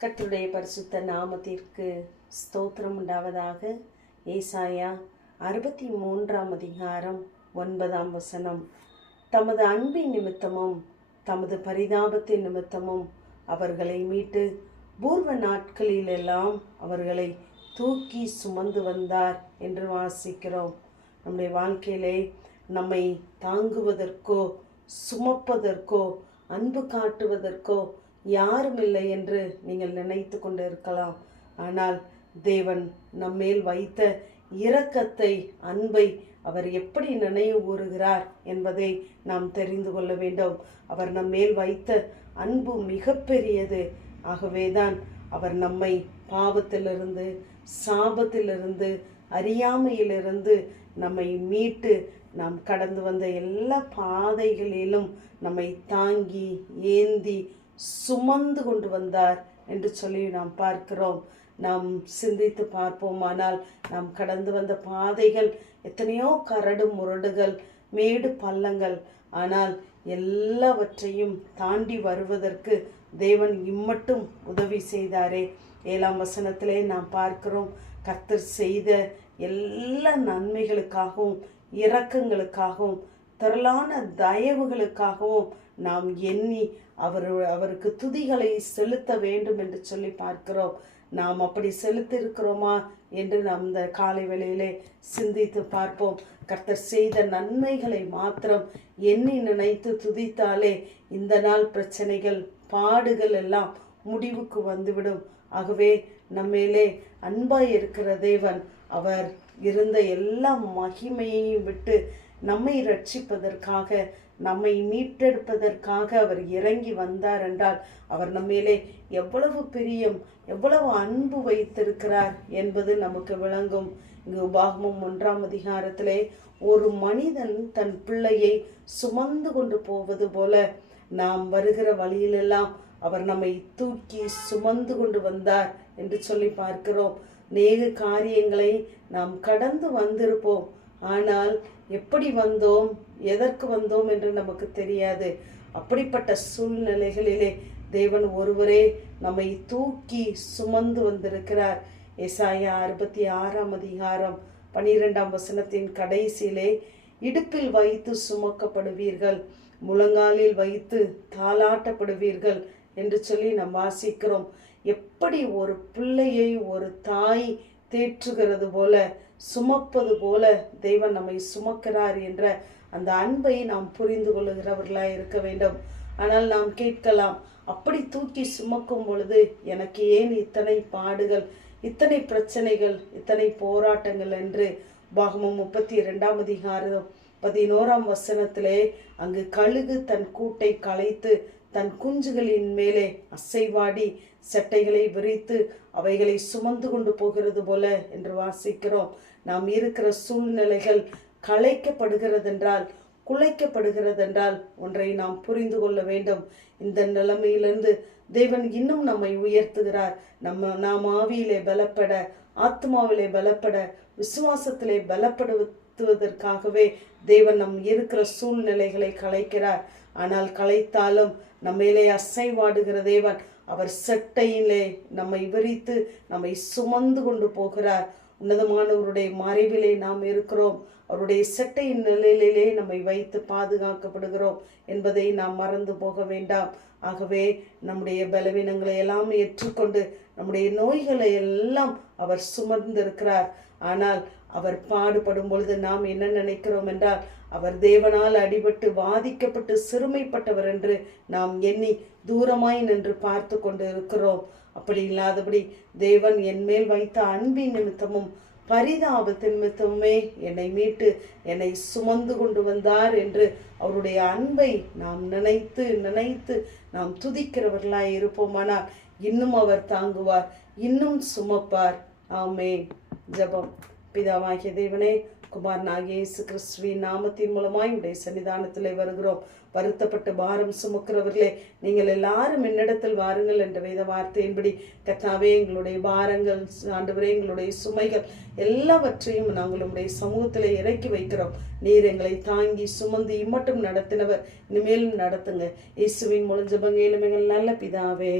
கர்த்தருடைய பரிசுத்த நாமத்திற்கு ஸ்தோத்திரம் உண்டாவதாக. ஏசாயா 63 அதிகாரம் 9 தமது அன்பின் நிமித்தமும் தமது பரிதாபத்தின் நிமித்தமும் அவர்களை மீட்டு பூர்வ நாட்களிலெல்லாம் அவர்களை தூக்கி சுமந்து வந்தார் என்று வாசிக்கிறோம். நம்முடைய வாழ்க்கையிலே நம்மை தாங்குவதற்கோ சுமப்பதற்கோ அன்பு காட்டுவதற்கோ யாரும் இல்லை என்று நீங்கள் நினைத்து கொண்டு இருக்கலாம். ஆனால் தேவன் நம்மேல் வைத்த இரக்கத்தை, அன்பை அவர் எப்படி நினைவு கூறுகிறார் என்பதை நாம் தெரிந்து கொள்ள வேண்டும். அவர் நம்மேல் வைத்த அன்பு மிகப்பெரியது. ஆகவேதான் அவர் நம்மை பாவத்திலிருந்து, சாபத்திலிருந்து, அறியாமையிலிருந்து நம்மை மீட்டு நாம் கடந்து வந்த எல்லா பாதைகளிலும் நம்மை தாங்கி ஏந்தி சுமந்து கொண்டு வந்தார் என்று சொல்லி நாம் பார்க்கிறோம். நாம் சிந்தித்து பார்ப்போமானால் நாம் கடந்து வந்த பாதைகள் எத்தனையோ கரடு முரடுகள், மேடு பள்ளங்கள். ஆனால் எல்லாவற்றையும் தாண்டி வருவதற்கு தேவன் இம்மட்டும் உதவி செய்தாரே. 7 நாம் பார்க்கிறோம், கர்த்தர் செய்த எல்லா நன்மைகளுக்காகவும் இரக்கங்களுக்காகவும் திரளான தயவுகளுக்காகவும் நாம் எண்ணி அவருக்கு துதிகளை செலுத்த வேண்டும் என்று சொல்லி பார்க்கிறோம். நாம் அப்படி செலுத்திருக்கிறோமா என்று நாம் இந்த காலை வேளையிலே சிந்தித்து பார்ப்போம். கர்த்தர் செய்த நன்மைகளை மாத்திரம் எண்ணி நினைத்து துதித்தாலே இந்த நாள் பிரச்சனைகள், பாடுகள் எல்லாம் முடிவுக்கு வந்துவிடும். ஆகவே நம்மேலே அன்பாய் இருக்கிற தேவன் அவர் இருந்த எல்லா மகிமையையும் விட்டு நம்மை ரட்சிப்பதற்காக, நம்மை மீட்டெடுப்பதற்காக அவர் இறங்கி வந்தார் என்றால் அவர் நம்மேலே எவ்வளவு பிரியம், எவ்வளவு அன்பு வைத்திருக்கிறார் என்பது நமக்கு விளங்கும். இங்கு உபாகமம் 1 அதிகாரத்திலே ஒரு மனிதன் தன் பிள்ளையை சுமந்து கொண்டு போவது போல நாம் வருகிற வழியிலெல்லாம் அவர் நம்மை தூக்கி சுமந்து கொண்டு வந்தார் என்று சொல்லி பார்க்கிறோம். அநேக காரியங்களை நாம் கடந்து வந்திருப்போம். ஆனால் எப்படி வந்தோம், எதற்கு வந்தோம் என்று நமக்கு தெரியாது. அப்படிப்பட்ட சூழ்நிலைகளிலே தேவன் ஒருவரே நம்மை தூக்கி சுமந்து வந்திருக்கிறார். ஏசாயா 66 அதிகாரம் 12 கடைசியிலே, இடுப்பில் வைத்து சுமக்கப்படுவீர்கள், முழங்காலில் வைத்து தாளாட்டப்படுவீர்கள் என்று சொல்லி நாம் வாசிக்கிறோம். எப்படி ஒரு பிள்ளையை ஒரு தாய் தேற்றுகிறது போல, சுமப்பது போல தேவன் நம்மை சுமக்கிறார் என்ற அந்த அன்பை நாம் புரிந்து கொள்ளுகிறவர்களாய் இருக்க வேண்டும். ஆனால் நாம் கேட்கலாம், அப்படி தூக்கி சுமக்கும் பொழுது எனக்கு ஏன் இத்தனை பாடுகள், இத்தனை பிரச்சனைகள், இத்தனை போராட்டங்கள் என்று. உபாகமம் 32 அதிகாரம் 11 அங்கு கழுகு தன் கூட்டை கலைத்து தன் குஞ்சுகளின் மேலே அசைவாடி சட்டைகளை விரித்து அவைகளை சுமந்து கொண்டு போகிறது போல என்று வாசிக்கிறோம். நாம் இருக்கிற சூழ்நிலைகள் கலைக்கப்படுகிறதென்றால், குலைக்கப்படுகிறதென்றால் ஒன்றை நாம் புரிந்து கொள்ள வேண்டும். இந்த நிலைமையிலிருந்து தேவன் இன்னும் நம்மை உயர்த்துகிறார். நாம் ஆவியிலே பலப்பட, ஆத்மாவிலே பலப்பட, விசுவாசத்திலே பலப்படுத்துவதற்காகவே தேவன் நம் இருக்கிற சூழ்நிலைகளை கலைக்கிறார். ஆனால் கலைத்தாலும் நம்மையிலே அசைவாடுகிற தேவன் அவர் சட்டையிலே நம்மை விரித்து நம்மை சுமந்து கொண்டு போகிறார். உன்னதமானவருடைய மறைவிலே நாம் இருக்கிறோம். அவருடைய சட்டையின் நிலையிலே நம்மை வைத்து பாதுகாக்கப்படுகிறோம் என்பதை நாம் மறந்து போக வேண்டாம். ஆகவே நம்முடைய பலவீனங்களை எல்லாம் ஏற்றுக்கொண்டு நம்முடைய நோய்களை எல்லாம் அவர் சுமந்திருக்கிறார். ஆனால் அவர் பாடுபடும் பொழுது நாம் என்ன நினைக்கிறோம் என்றால், அவர் தேவனால் அடிபட்டு வாதிக்கப்பட்டு சிறுமைப்பட்டவர் என்று நாம் எண்ணி தூரமாய் நின்று பார்த்து கொண்டு இருக்கிறோம். அப்படி இல்லாதபடி தேவன் என் மேல் வைத்த அன்பின் நிமித்தமும் பரிதாபத்தின் நிமித்தமுமே என்னை மீட்டு என்னை சுமந்து கொண்டு வந்தார் என்று அவருடைய அன்பை நாம் நினைத்து நினைத்து நாம் துதிக்கிறவர்களாய் இருப்போமானால் இன்னும் அவர் தாங்குவார், இன்னும் சுமப்பார். ஆமென். ஜெபம். பிதாவாகிய தேவனே, குமாரனாகிய இயேசு கிறிஸ்துவின் நாமத்தின் மூலமாய் உடைய சன்னிதானத்திலே வருகிறோம். வருத்தப்பட்டு பாரம் சுமக்கிறவர்களே, நீங்கள் எல்லாரும் என்னிடத்தில் வாருங்கள் என்ற வேத வார்த்தையின்படி கர்த்தாவே, எங்களுடைய பாரங்கள், ஆண்டவரே, எங்களுடைய சுமைகள் எல்லாவற்றையும் நாங்கள் உடைய சமூகத்திலே இறக்கி வைக்கிறோம். நீர் எங்களை தாங்கி சுமந்து இம்மட்டும் நடத்தினவர், இனிமேலும் நடத்துங்க. இயேசுவின் மூலம் ஜெபம் கேளும் எங்கள் நல்ல பிதாவே.